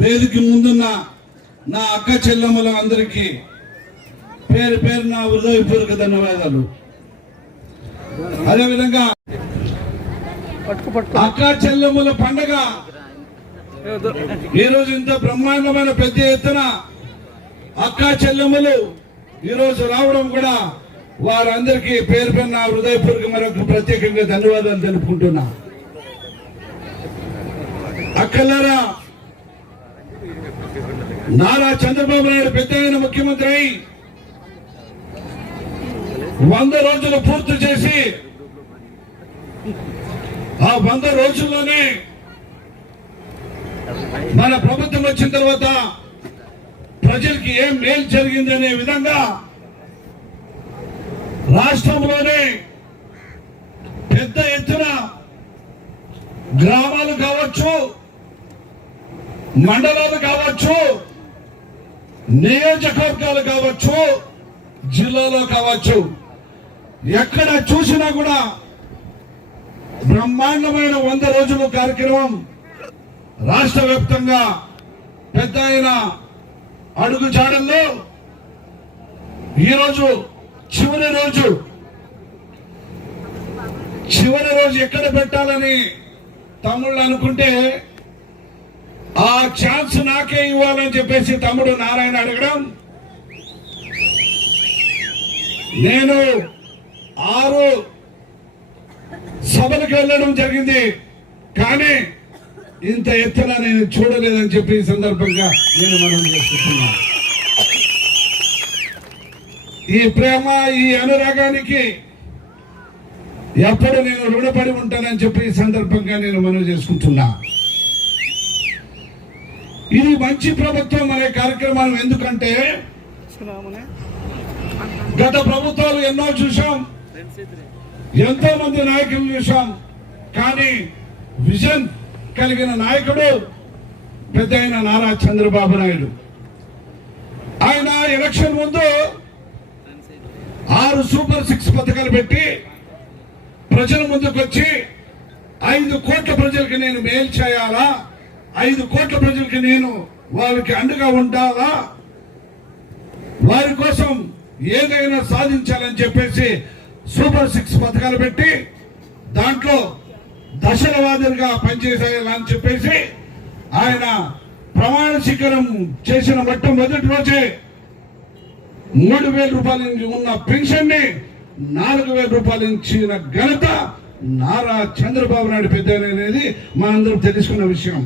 వేదిక ముందున్న నా అక్క చెల్లెమ్మల అందరికీ పేరు పేరు నా హృదయపూర్వక ధన్యవాదాలు. అదేవిధంగా అక్క చెల్లెమ్మల పండగ ఈరోజు ఇంత బ్రహ్మాండమైన పెద్ద ఎత్తున అక్క చెల్లెమ్మలు ఈరోజు రావడం కూడా వారందరికీ పేరు పేరు నా హృదయపూర్వక మరొక ప్రత్యేకంగా ధన్యవాదాలు తెలుపుకుంటున్నా. అక్కలారా, నారా చంద్రబాబు నాయుడు పెద్ద అయిన ముఖ్యమంత్రి అయి 100 రోజులు పూర్తి చేసి ఆ 100 రోజుల్లోనే మన ప్రభుత్వం వచ్చిన తర్వాత ప్రజలకి ఏం మేలు జరిగింది అనే విధంగా రాష్ట్రంలోనే పెద్ద ఎత్తున గ్రామాలు కావచ్చు, మండలాలు కావచ్చు, నియోజకవర్గాలు కావచ్చు, జిల్లాలో కావచ్చు, ఎక్కడ చూసినా కూడా బ్రహ్మాండమైన 100 రోజుల కార్యక్రమం రాష్ట్ర వ్యాప్తంగా పెద్ద అయిన అడుగు జాడల్లో ఈరోజు చివరి రోజు ఎక్కడ పెట్టాలని తమ్ముళ్ళు అనుకుంటే ఆ ఛాన్స్ నాకే ఇవ్వాలని చెప్పేసి తమ్ముడు నారాయణ అడగడం, నేను 6 సభలకు వెళ్ళడం జరిగింది, కానీ ఇంత ఎత్తున నేను చూడలేదని చెప్పి ఈ సందర్భంగా నేను మనం చేసుకుంటున్నా. ఈ ప్రేమ, ఈ అనురాగానికి ఎప్పుడు నేను రుణపడి ఉంటానని చెప్పి ఈ సందర్భంగా నేను మనం చేసుకుంటున్నా. ఇది మంచి ప్రభుత్వం అనే కార్యక్రమాలు ఎందుకంటే గత ప్రభుత్వాలు ఎన్నో చూసాం, ఎంతో మంది నాయకులు చూసాం, కానీ విజన్ కలిగిన నాయకుడు పెద్ద అయిన నారా చంద్రబాబు నాయుడు. ఆయన ఎలక్షన్ ముందు 6 సూపర్ 6 పథకాలు పెట్టి ప్రజల ముందుకు వచ్చి 5 కోట్ల ప్రజలకి నేను మేలు చేయాలా, 5 కోట్ల ప్రజలకి నేను వారికి అండగా ఉండాలా, వారి కోసం ఏదైనా సాధించాలని చెప్పేసి సూపర్ 6 పథకాలు పెట్టి దాంట్లో దశల వారీగా పనిచేసేయాలని చెప్పేసి ఆయన ప్రమాణ స్వీకారం చేసిన మొట్టమొదటి రోజే 3,000 రూపాయలు ఉన్న పెన్షన్ ని 4,000 రూపాయలు ఇచ్చిన ఘనత నారా చంద్రబాబు నాయుడు పెద్ద అనేది మనందరం తెలుసుకున్న విషయం.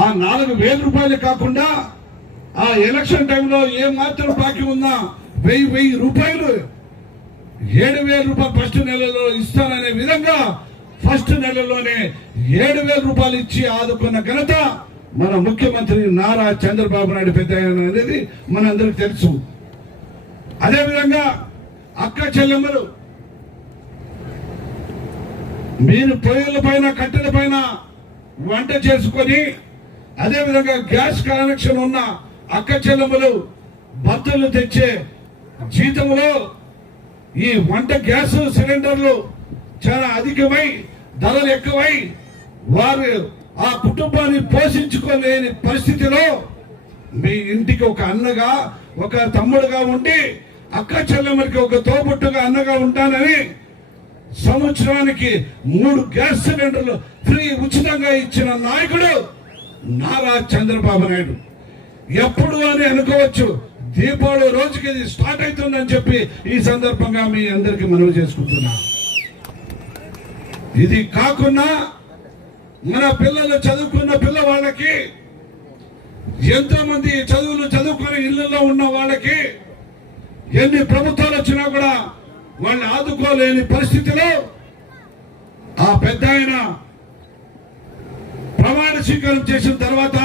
ఆ 4,000 రూపాయలు కాకుండా ఆ ఎలక్షన్ టైంలో ఏ మాత్రం బాకీ ఉన్నా 1,000 రూపాయలు 7,000 రూపాయలు ఫస్ట్ నెలలో ఇస్తాననే విధంగా ఫస్ట్ నెలలోనే 7,000 రూపాయలు ఇచ్చి ఆదుకున్న ఘనత మన ముఖ్యమంత్రి నారా చంద్రబాబు నాయుడు పెద్ద అనేది మనందరికి తెలుసు. అదేవిధంగా అక్క చెల్లెమ్మలు, మీరు పొయ్యిల పైన కట్టెల పైన వంట చేసుకొని అదేవిధంగా గ్యాస్ కనెక్షన్ ఉన్న అక్క చెల్లెమ్మలు భర్తలు తెచ్చే జీతంలో ఈ వంట గ్యాస్ సిలిండర్లు చాలా అధికమై ధరలు ఎక్కువై వారు ఆ కుటుంబాన్ని పోషించుకోలేని పరిస్థితిలో మీ ఇంటికి ఒక అన్నగా, ఒక తమ్ముడుగా ఉండి అక్క చెల్లెమ్మలకి ఒక తోబుట్టుగా అన్నగా ఉంటానని సంవత్సరానికి 3 గ్యాస్ సిలిండర్లు ఫ్రీ ఉచితంగా ఇచ్చిన నాయకుడు నారా చంద్రబాబు నాయుడు. ఎప్పుడు అని అనుకోవచ్చు, దీపావళి రోజుకి ఇది స్టార్ట్ అవుతుందని చెప్పి ఈ సందర్భంగా మీ అందరికీ మనవి చేసుకుంటున్నా. ఇది కాకుండా మన పిల్లలు చదువుకున్న పిల్లవాళ్ళకి, ఎంతో మంది చదువుకుని ఇళ్లలో ఉన్న వాళ్ళకి ఎన్ని ప్రభుత్వాలు వచ్చినా కూడా వాళ్ళని ఆదుకోలేని పరిస్థితిలో ఆ పెద్ద ఆయన ప్రమాణ స్వీకారం చేసిన తర్వాత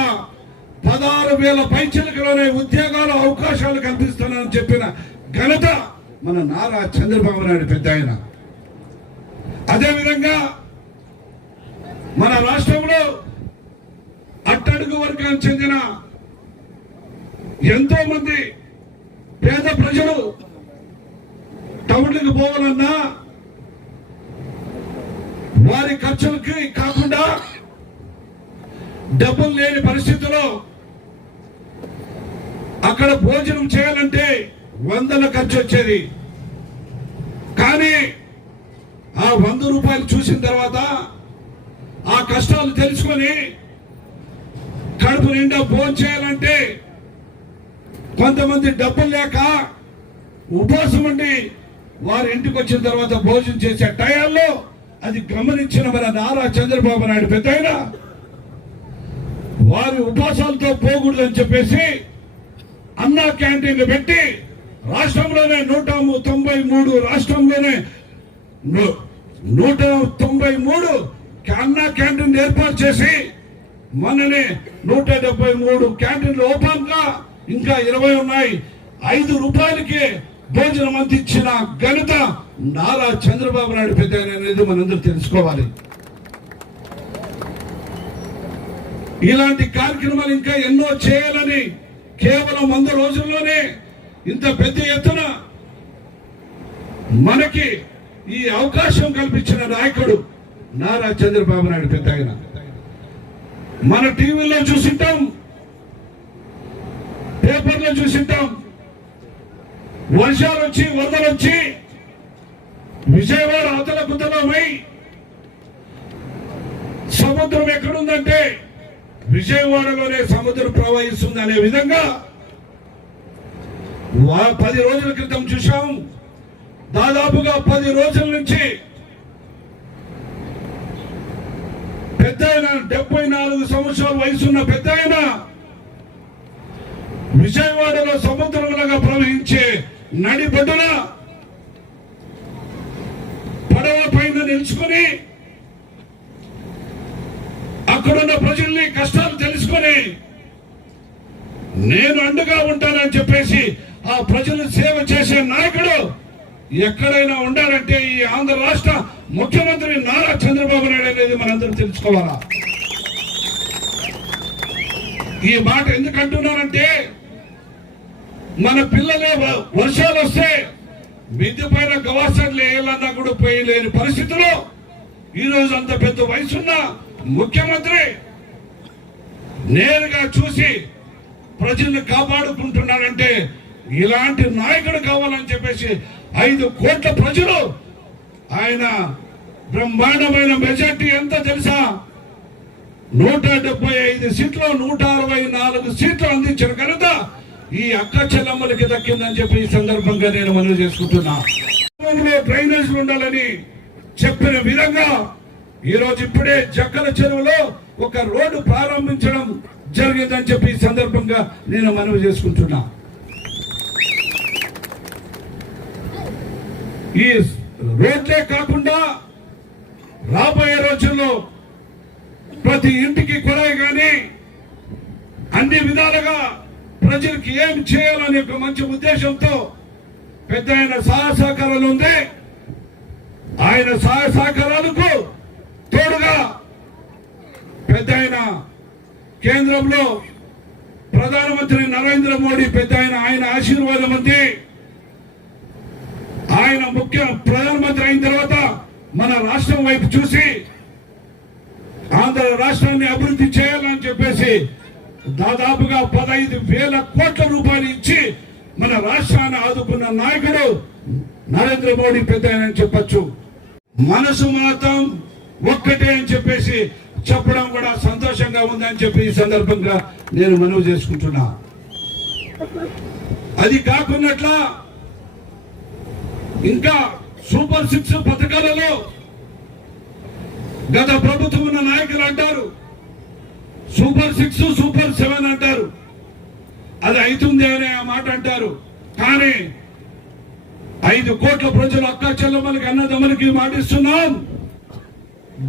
16,000 పైచిలకలోనే ఉద్యోగాల అవకాశాలు కల్పిస్తున్నానని చెప్పిన ఘనత మన నారా చంద్రబాబు నాయుడు పెద్ద ఆయన. అదేవిధంగా మన రాష్ట్రంలో అట్టడుగు వర్గానికి చెందిన ఎంతో మంది పేద ప్రజలు టౌన్లకు పోవాలన్నా వారి ఖర్చులకి కాకుండా డబ్బులు లేని పరిస్థితిలో అక్కడ భోజనం చేయాలంటే వందల ఖర్చు వచ్చేది. కానీ ఆ 100 రూపాయలు చూసిన తర్వాత ఆ కష్టాలు తెలుసుకొని కడుపు నిండా భోజనం చేయాలంటే కొంతమంది డబ్బులు లేక ఉపవాసం ఉండి వారి ఇంటికి వచ్చిన తర్వాత భోజనం చేసే టయాల్లో అది గమనించిన మన నారా చంద్రబాబు నాయుడు పెద్దయినా వారి ఉపవాసాలతో పోకూడదని చెప్పేసి అన్నా క్యాంటీన్లు పెట్టి రాష్ట్రంలోనే 193 రాష్ట్రంలోనే 193 అన్నా క్యాంటీన్ ఏర్పాటు చేసి మననే 173 క్యాంటీన్లు ఓపెన్ గా ఇంకా 20 ఉన్నాయి. 5 రూపాయలకి భోజనం అందించిన ఘనత నారా చంద్రబాబు నాయుడు పెద్ద అనేది మనందరూ తెలుసుకోవాలి. ఇలాంటి కార్యక్రమాలు ఇంకా ఎన్నో చేయాలని కేవలం 100 రోజుల్లోనే ఇంత పెద్ద ఎత్తున మనకి ఈ అవకాశం కల్పించిన నాయకుడు నారా చంద్రబాబు నాయుడు పెద్ద ఆయన. మన టీవీలో చూసింటాం, పేపర్లో చూసింటాం, వర్షాలు వచ్చి వరదలు వచ్చి విజయవాడ అవతల కుతలమై సముద్రం ఎక్కడుందంటే విజయవాడలోనే సముద్రం ప్రవహిస్తుంది అనే విధంగా 10 రోజుల క్రితం చూశాం. దాదాపుగా 10 రోజుల నుంచి పెద్ద ఆయన 74 సంవత్సరాల వయసున్న పెద్ద ఆయన విజయవాడలో సముద్రంలాగా ప్రవహించే నడిబొడ్డున పడవ పైన నిలుచుకొని అక్కడున్న ప్రజల్ని కష్టాలు తెలుసుకొని నేను అండగా ఉంటానని చెప్పేసి ఆ ప్రజలు సేవ చేసే నాయకుడు ఎక్కడైనా ఉండాలంటే ఈ ఆంధ్ర రాష్ట్ర ముఖ్యమంత్రి నారా చంద్రబాబు నాయుడు అనేది మనందరూ తెలుసుకోవాలా. ఈ మాట ఎందుకు అంటున్నానంటే మన పిల్లలే వర్షాలు వస్తే మిద్దె పైన గవాసర్లు వేయాలన్నా కూడా పోయలేని పరిస్థితిలో ఈరోజు అంత పెద్ద వయసున్న ముఖ్యమంత్రి నేరుగా చూసి ప్రజల్ని కాపాడుకుంటున్నాడంటే ఇలాంటి నాయకుడు కావాలని చెప్పేసి 5 కోట్ల ప్రజలు ఆయన బ్రహ్మాండమైన మెజార్టీ ఎంత తెలుసా? 175 సీట్లు 164 సీట్లు అందించిన ఘనత ఈ అక్క చెల్లమ్మలకి దక్కిందని చెప్పి ఈ సందర్భంగా నేను మనవి చేసుకుంటున్నా. డ్రైనేజీలు ఉండాలని చెప్పిన విధంగా ఈరోజు ఇప్పుడే జక్కల చెరువులో ఒక రోడ్డు ప్రారంభించడం జరిగిందని చెప్పి ఈ సందర్భంగా నేను మనవి చేసుకుంటున్నా. ఈ రోడ్లే కాకుండా రాబోయే రోజుల్లో ప్రతి ఇంటికి కుళాయి కానీ అన్ని విధాలుగా ప్రజలకు ఏం చేయాలనే ఒక మంచి ఉద్దేశంతో పెద్ద ఆయన సహాయ సహకారాలు ఉంది. ఆయన సహాయ సహకారాలకు తోడుగా పెద్ద ఆయన కేంద్రంలో ప్రధానమంత్రి నరేంద్ర మోడీ పెద్ద ఆయన ఆశీర్వాదం ఉంది. ఆయన ముఖ్య ప్రధానమంత్రి అయిన తర్వాత మన రాష్ట్రం వైపు చూసి ఆంధ్ర రాష్ట్రాన్ని అభివృద్ధి చేయాలని చెప్పేసి దాదాపుగా 15,000 కోట్ల రూపాయలు ఇచ్చి మన రాష్ట్రాన్ని ఆదుకున్న నాయకుడు నరేంద్ర మోడీ పెద్ద ఆయన చెప్పచ్చు. మనసు మాత్రం ఒక్కటే అని చెప్పేసి చెప్పడం కూడా సంతోషంగా ఉందని చెప్పి ఈ సందర్భంగా నేను మనవి చేసుకుంటున్నా. అది కాకున్నట్లా ఇంకా సూపర్ 6 పథకాలలో గత ప్రభుత్వం ఉన్న నాయకులు అంటారు సూపర్ 6 సూపర్ 7 అంటారు. అది అవుతుంది అనే ఆ మాట అంటారు. కానీ 5 కోట్ల ప్రజలు అక్క చెల్లెమ్మలకి అన్నదమ్ములకి మాటిస్తున్నాం.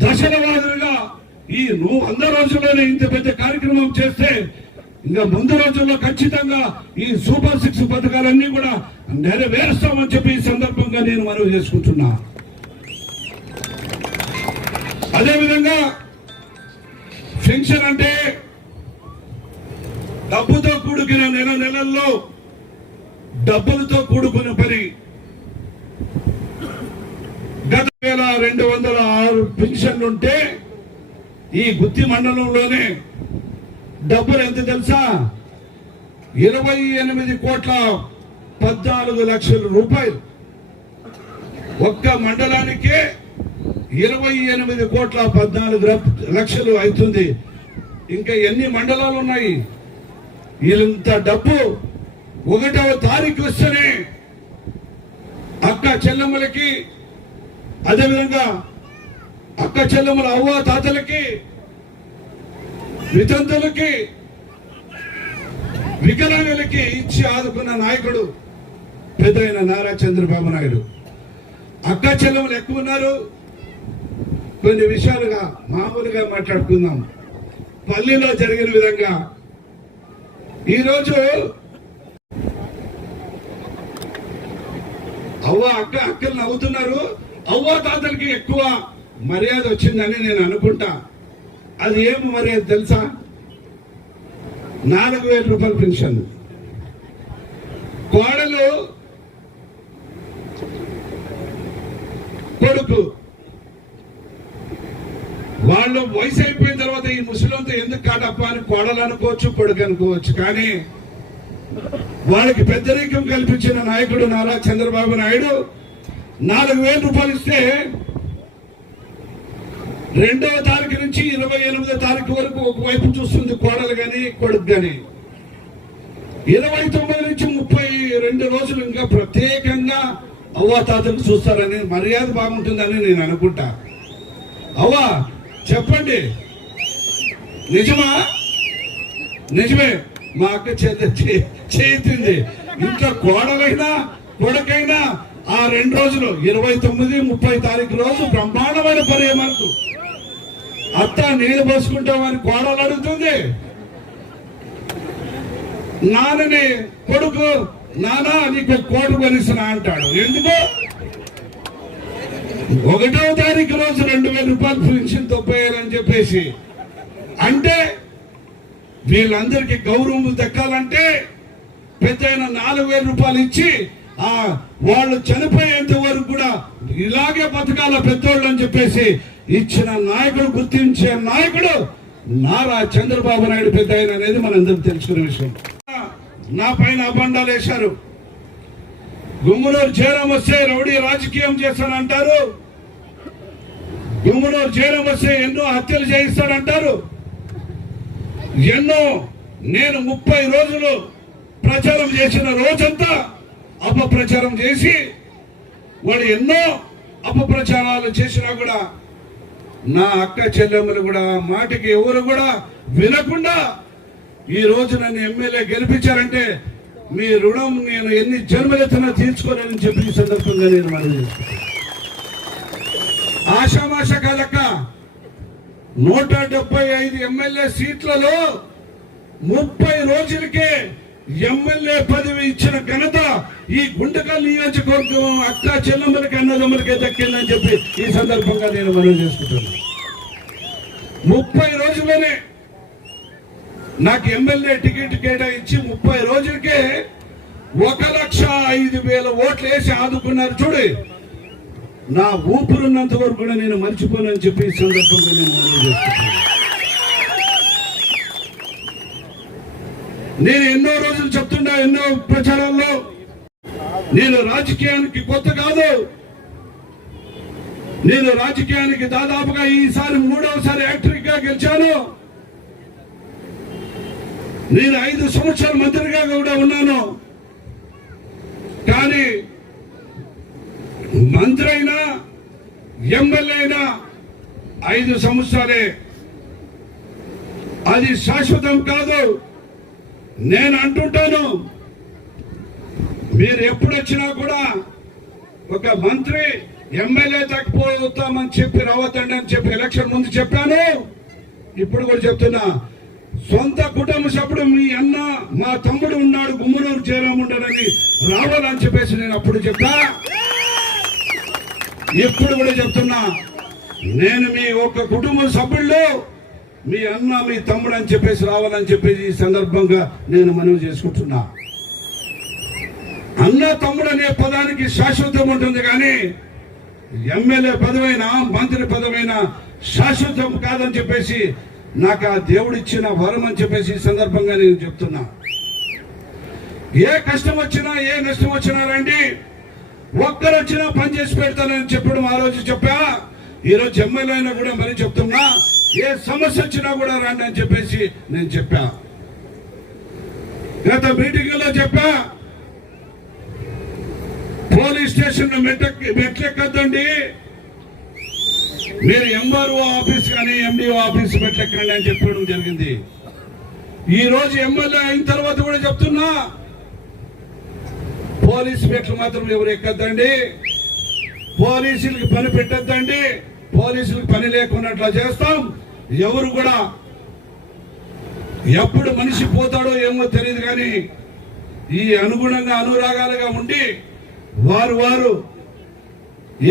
దశల వారీగా ఈ 100 రోజుల్లోనే ఇంత పెద్ద కార్యక్రమం చేస్తే ఇంకా ముందు రోజుల్లో ఖచ్చితంగా ఈ సూపర్ 6 పథకాలన్నీ కూడా నెరవేరుస్తామని చెప్పి ఈ సందర్భంగా నేను మనవి చేసుకుంటున్నా. అదేవిధంగా పెన్షన్ అంటే డబ్బుతో కూడుకున్న నెలల్లో డబ్బులతో కూడుకున్న పని. గత 1206 పెన్షన్లుంటే ఈ గుత్తి మండలంలోనే డబ్బులు ఎంత తెలుసా? 28,14,00,000 రూపాయలు. ఒక్క మండలానికే 28,14,00,000 అవుతుంది. ఇంకా ఎన్ని మండలాలు ఉన్నాయి? ఇంత డబ్బు 1వ తారీఖు వస్తేనే అక్క చెల్లెమ్మలకి, అదేవిధంగా అక్క చెల్లెమ్మల అవ్వ తాతలకి, వితంతులకి, వికలాంగులకి ఇచ్చి ఆదుకున్న నాయకుడు పెద్దయిన నారా చంద్రబాబు నాయుడు. అక్క చెల్లెమ్మలు ఎక్కువ ఉన్నారు. కొన్ని విషయాలుగా మామూలుగా మాట్లాడుకుందాం. పల్లిలో జరిగిన విధంగా ఈరోజు అక్కలు నవ్వుతున్నారు. అవ్వ తాతలకి ఎక్కువ మర్యాద వచ్చిందని నేను అనుకుంటా. అది ఏమి మర్యాద తెలుసా? 4,000 రూపాయల పెన్షన్. కోడలు కొడుకు వాళ్ళు వయసు అయిపోయిన తర్వాత ఈ ముసలింతో ఎందుకు కాటప్ప అని కోడలు అనుకోవచ్చు, కొడుకు అనుకోవచ్చు. కానీ వాళ్ళకి పెద్దరికం కల్పించిన నాయకుడు నారా చంద్రబాబు నాయుడు 4,000 రూపాయలు ఇస్తే 2వ తారీఖు నుంచి 28వ తారీఖు వరకు ఒకవైపు చూస్తుంది కోడలు గాని కొడుకు గాని. 29 నుంచి 32 రోజులు ఇంకా ప్రత్యేకంగా అవ్వాతాతలు చూస్తారని, మర్యాద బాగుంటుందని నేను అనుకుంటా. అవ్వా చెప్పండి, నిజమా? నిజమే. మా అక్క చేయింది. ఇంట్లో కోడలైనా కొడుకైనా ఆ 2 రోజులు 29, 30 తారీఖు రోజు బ్రహ్మాండమైన పని. మనకు అత్త నీళ్ళు పోసుకుంటామని కోడలు అడుగుతుంది. నాన్నని కొడుకు, నానా నీకు కోటు కొనిస్తున్నా అంటాడు. ఎందుకు? 1వ తారీఖు రోజు 2,000 రూపాయలు పెన్షన్ తొప్పేయాలని చెప్పేసి. అంటే వీళ్ళందరికీ గౌరవం దక్కాలంటే పెద్దయిన 4,000 రూపాయలు ఇచ్చి వాళ్ళు చనిపోయేంత వరకు కూడా ఇలాగే బతకాల పెద్దోళ్ళు అని చెప్పేసి ఇచ్చిన నాయకుడు, గుర్తించే నాయకుడు నారా చంద్రబాబు నాయుడు పెద్దయిన అనేది మనందరం తెలుసుకునే విషయం. నా పైన అబండాలు వేశారు. గుమ్మనూరు జయరాం వస్తే రౌడీ రాజకీయం చేస్తానంటారు. గుమ్మనూరు జయరాం వస్తే ఎన్నో హత్యలు చేయిస్తాడంటారు. ఎన్నో నేను 30 రోజులు ప్రచారం చేసిన రోజంతా అపప్రచారం చేసి వాడు ఎన్నో అపప్రచారాలు చేసినా కూడా నా అక్క చెల్లెమ్మలు కూడా మాటికి ఎవరు కూడా వినకుండా ఈ రోజు నన్ను ఎమ్మెల్యే గెలిపించారంటే మీ రుణం నేను ఎన్ని జన్మలెత్తినా తీర్చుకోలేని చెప్పి ఈ సందర్భంగా నేను మనవి చేసుకుంటాను. ఆషామాష కాదక్క. 175 ఎమ్మెల్యే సీట్లలో 30 రోజులకే ఎమ్మెల్యే పదవి ఇచ్చిన ఘనత ఈ గుంటకల్ నియోజకవర్గం అక్క చెల్లెమ్మలకి అన్నదమ్ములకే దక్కిందని చెప్పి ఈ సందర్భంగా నేను మనవి చేసుకుంటున్నాను. 30 రోజుల్లోనే నాకు ఎమ్మెల్యే టికెట్ కేటాయించి 30 రోజులకే 1,05,000 ఓట్లు వేసి ఆదుకున్నారు. చూడు, నా ఊపిరున్నంత వరకు కూడా నేను మర్చిపోనని చెప్పి ఈ సందర్భంగా నేను మనవి చేసుకుంటున్నాను. నేను ఎన్నో రోజులు చెప్తున్నా, ఎన్నో ప్రచారాల్లో నేను రాజకీయానికి కొత్త కాదు. నేను రాజకీయానికి దాదాపుగా ఈసారి 3వసారి యాక్టర్గా గా గెలిచాను. నేను 5 సంవత్సరాల మంత్రిగా కూడా ఉన్నాను. కానీ మంత్రి అయినా ఎమ్మెల్యే అయినా 5 సంవత్సరాలే. అది శాశ్వతం కాదు. నేను అంటుంటాను, మీరు ఎప్పుడొచ్చినా కూడా ఒక మంత్రి ఎమ్మెల్యే తగ్గిపోతామని చెప్పి రావద్దండి అని చెప్పి ఎలక్షన్ ముందు చెప్పాను. ఇప్పుడు కూడా చెప్తున్నా, సొంత కుటుంబ సభ్యుడు మీ అన్న మా తమ్ముడు ఉన్నాడు గుమ్మనూరు జయరాం ఉండడని రావాలని చెప్పేసి నేను అప్పుడు చెప్పా. ఇప్పుడు కూడా చెప్తున్నా, నేను మీ ఒక కుటుంబ సభ్యుల్లో మీ అన్న మీ తమ్ముడు అని చెప్పేసి రావాలని చెప్పేసి ఈ సందర్భంగా నేను మనవి చేసుకుంటున్నా. అన్న తమ్ముడు అనే పదానికి శాశ్వతం ఉంటుంది, కానీ ఎమ్మెల్యే పదవైనా మంత్రి పదవైనా శాశ్వతం కాదని చెప్పేసి నాకు ఆ దేవుడు ఇచ్చిన వరం అని చెప్పేసి ఈ సందర్భంగా నేను చెప్తున్నా. ఏ కష్టం వచ్చినా ఏ నష్టం వచ్చినా రండి, ఒక్కరు వచ్చినా పని చేసి పెడతానని చెప్పడం ఆ రోజు చెప్పా. ఈరోజు ఎమ్మెల్యే అయినా కూడా మరి చెప్తున్నా, ఏ సమస్య వచ్చినా కూడా రండి అని చెప్పేసి నేను చెప్పా. గత మీటింగ్ లో చెప్పా, పోలీస్ స్టేషన్ మెట్లెక్కద్దండి, మీరు ఎంఆర్ఓ ఆఫీస్ కానీ ఎండిఓ ఆఫీస్ మెట్లెక్కండి అని చెప్పడం జరిగింది. ఈ రోజు ఎమ్మెల్యే అయిన తర్వాత కూడా చెప్తున్నా, పోలీస్ మెట్లు మాత్రం ఎవరు ఎక్కద్దండి, పోలీసులకి పని పెట్టద్దండి, పోలీసులకు పని లేకున్నట్లా చేస్తాం. ఎవరు కూడా ఎప్పుడు మనిషి పోతాడో ఏమో తెలియదు, కానీ ఈ అనుగుణంగా అనురాగాలుగా ఉండి వారు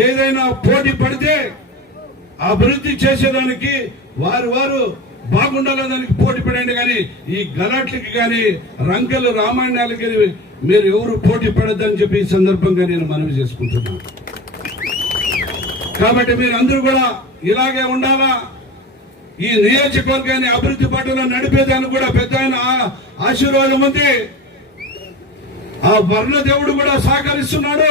ఏదైనా పోటీ పడితే అభివృద్ధి చేసేదానికి వారు బాగుండాలని దానికి పోటీ పడండి. కానీ ఈ గలాట్లకి కానీ రంకెలు రామాయణాలకి మీరు ఎవరు పోటీ పడద్దని చెప్పి ఈ సందర్భంగా నేను మనవి చేసుకుంటున్నాను. కాబట్టి మీరు అందరూ కూడా ఇలాగే ఉండాలా. ఈ నియోజకవర్గాన్ని అభివృద్ధి పట్టులో నడిపేదానికి కూడా పెద్ద ఆశీర్వాదం ఉంది. ఆ వర్ణ దేవుడు కూడా సహకరిస్తున్నాడు.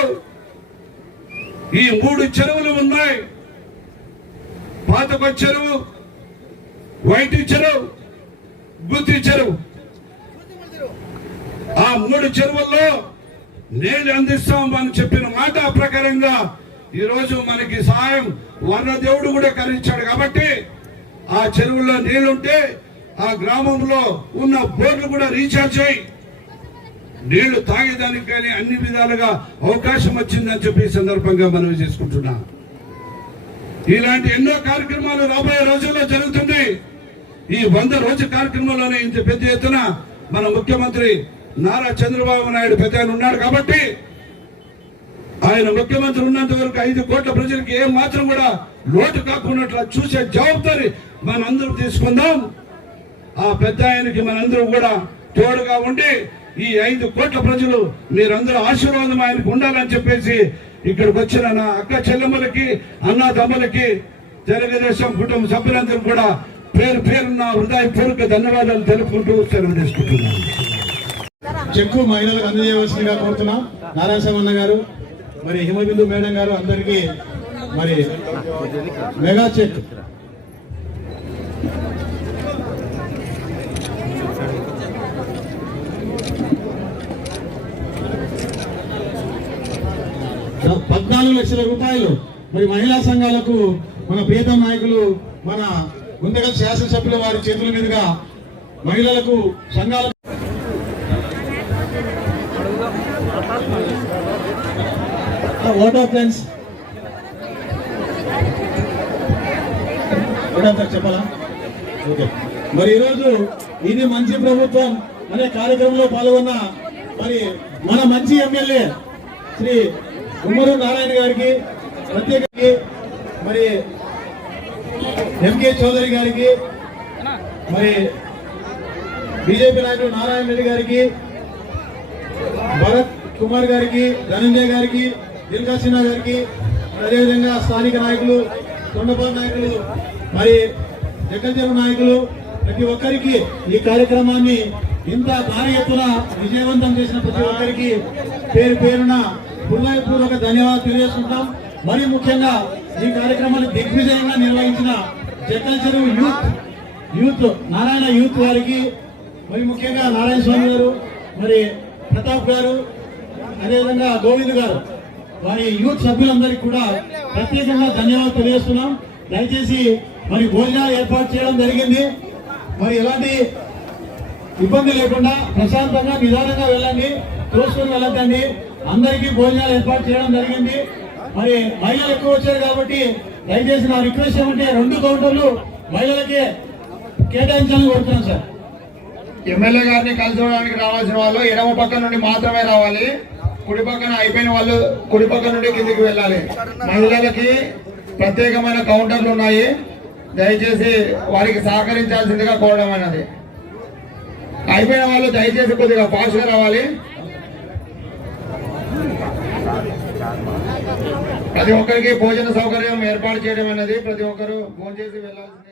ఈ 3 చెరువులు ఉన్నాయి, పాతకొ చెరువు, వైటి చెరువు, గుత్తి చెరువు. ఆ 3 చెరువుల్లో నీళ్లు అందిస్తాం అని చెప్పిన మాట ప్రకారంగా ఈ రోజు మనకి సహాయం వర్ణ దేవుడు కూడా కలిగించాడు. కాబట్టి ఆ చెరువుల్లో నీళ్లుంటే ఆ గ్రామంలో ఉన్న బోర్లు కూడా రీఛార్జ్ అయ్యి నీళ్లు తాగేదానికి కానీ అన్ని విధాలుగా అవకాశం వచ్చిందని చెప్పి ఈ సందర్భంగా మనవి చేసుకుంటున్నా. ఇలాంటి ఎన్నో కార్యక్రమాలు రాబోయే రోజుల్లో జరుగుతుంది. ఈ 100 రోజు కార్యక్రమంలోనే ఇంత పెద్ద ఎత్తున మన ముఖ్యమంత్రి నారా చంద్రబాబు నాయుడు పెద్ద ఉన్నాడు. కాబట్టి ఆయన ముఖ్యమంత్రి ఉన్నంత వరకు 5 కోట్ల ప్రజలకు ఏం మాత్రం కూడా లోటు కాకున్నట్లు చూసే జవాబుదారి మనందరం తీసుకుందాం. ఆ పెద్ద ఆయనకి మనందరం కూడా తోడుగా ఉండి ఈ 5 కోట్ల ప్రజలు మీరందరూ ఆశీర్వాదం ఆయనకు ఉండాలని చెప్పేసి ఇక్కడికి వచ్చిన నా అక్క చెల్లెమ్మలకి, అన్నదమ్ములకి, తెలుగుదేశం కుటుంబ సభ్యులందరూ కూడా పేరు పేరున్న హృదయపూర్వక ధన్యవాదాలు తెలుపుకుంటూ సెలవు తీసుకుంటున్నాను. చెక్కు మహిళలకు అందజేయవలసిందిగా కోరుతున్నాం. నారాయణ గారు, మరి హిమబిందు మేడం గారు అందరికీ మరి మెగా చెక్. ₹14 లక్షల మరి మహిళా సంఘాలకు మన ప్రియతమ నాయకులు మన గుంతకల్ శాసనసభ్యుల వారి చేతుల మీదుగా మహిళలకు సంఘాలకు ఫ్రెండ్స్ చెప్పాలా? ఓకే. మరి ఈరోజు ఇది మంచి ప్రభుత్వం అనే కార్యక్రమంలో పాల్గొన్న మరి మన మంచి ఎమ్మెల్యే శ్రీ ఉమ్మరు నారాయణ గారికి ప్రత్యేకంగా, మరి ఎంకే చౌదరి గారికి, మరి బీజేపీ నాయకుడు నారాయణ రెడ్డి గారికి, భరత్ కుమార్ గారికి, ధనంజయ్ గారికి, దిల్కా సిన్హా గారికి, అదేవిధంగా స్థానిక నాయకులు, తొండపాటి నాయకులు, మరి జగ్గజన నాయకులు, ప్రతి ఒక్కరికి ఈ కార్యక్రమాన్ని ఇంత భారీ ఎత్తున విజయవంతం చేసిన ప్రతి ఒక్కరికి పేరు పేరున హృదయపూర్వక ధన్యవాదాలు తెలియజేసుకుంటాం. మరి ముఖ్యంగా ఈ కార్యక్రమాన్ని దిగ్విజయంగా నిర్వహించిన జగ్గల్ చెరువు యూత్ నారాయణ యూత్ వారికి, మరి ముఖ్యంగా నారాయణ స్వామి గారు, మరి ప్రతాప్ గారు, అదేవిధంగా గోవింద్ గారు, వారి యూత్ సభ్యులందరికీ కూడా ప్రత్యేకంగా ధన్యవాదాలు తెలియజేస్తున్నాం. దయచేసి మరి భోజనాలు ఏర్పాటు చేయడం జరిగింది. మరి ఎలాంటి ఇబ్బంది లేకుండా ప్రశాంతంగా నిదానంగా వెళ్ళండి, చూసుకొని వెళ్ళండి. అందరికీ భోజనాలు ఏర్పాటు చేయడం జరిగింది. మరి మహిళలు ఎక్కువ వచ్చారు కాబట్టి దయచేసి నా రిక్వెస్ట్ ఏమంటే 2 కౌంటర్లు మహిళలకే కేటాయించాలని కోరుతున్నాను సార్. ఎమ్మెల్యే గారిని కలుసుకోవడానికి రావాల్సిన వాళ్ళు ఎడమ పక్క నుండి మాత్రమే రావాలి. కుడి పక్కన అయిపోయిన వాళ్ళు కుడి పక్క నుండి కిందికి వెళ్ళాలి. మహిళలకి ప్రత్యేకమైన కౌంటర్లు ఉన్నాయి. దయచేసి వారికి సహకరించాల్సిందిగా కోరడం అనేది. అయిపోయిన వాళ్ళు దయచేసి కొద్దిగా ఫాస్ట్గా రావాలి. ప్రతి ఒక్కరికి భోజన సౌకర్యం ఏర్పాటు చేయడం అనేది ప్రతి ఒక్కరు భోజనం చేసి వెళ్ళాల్సింది.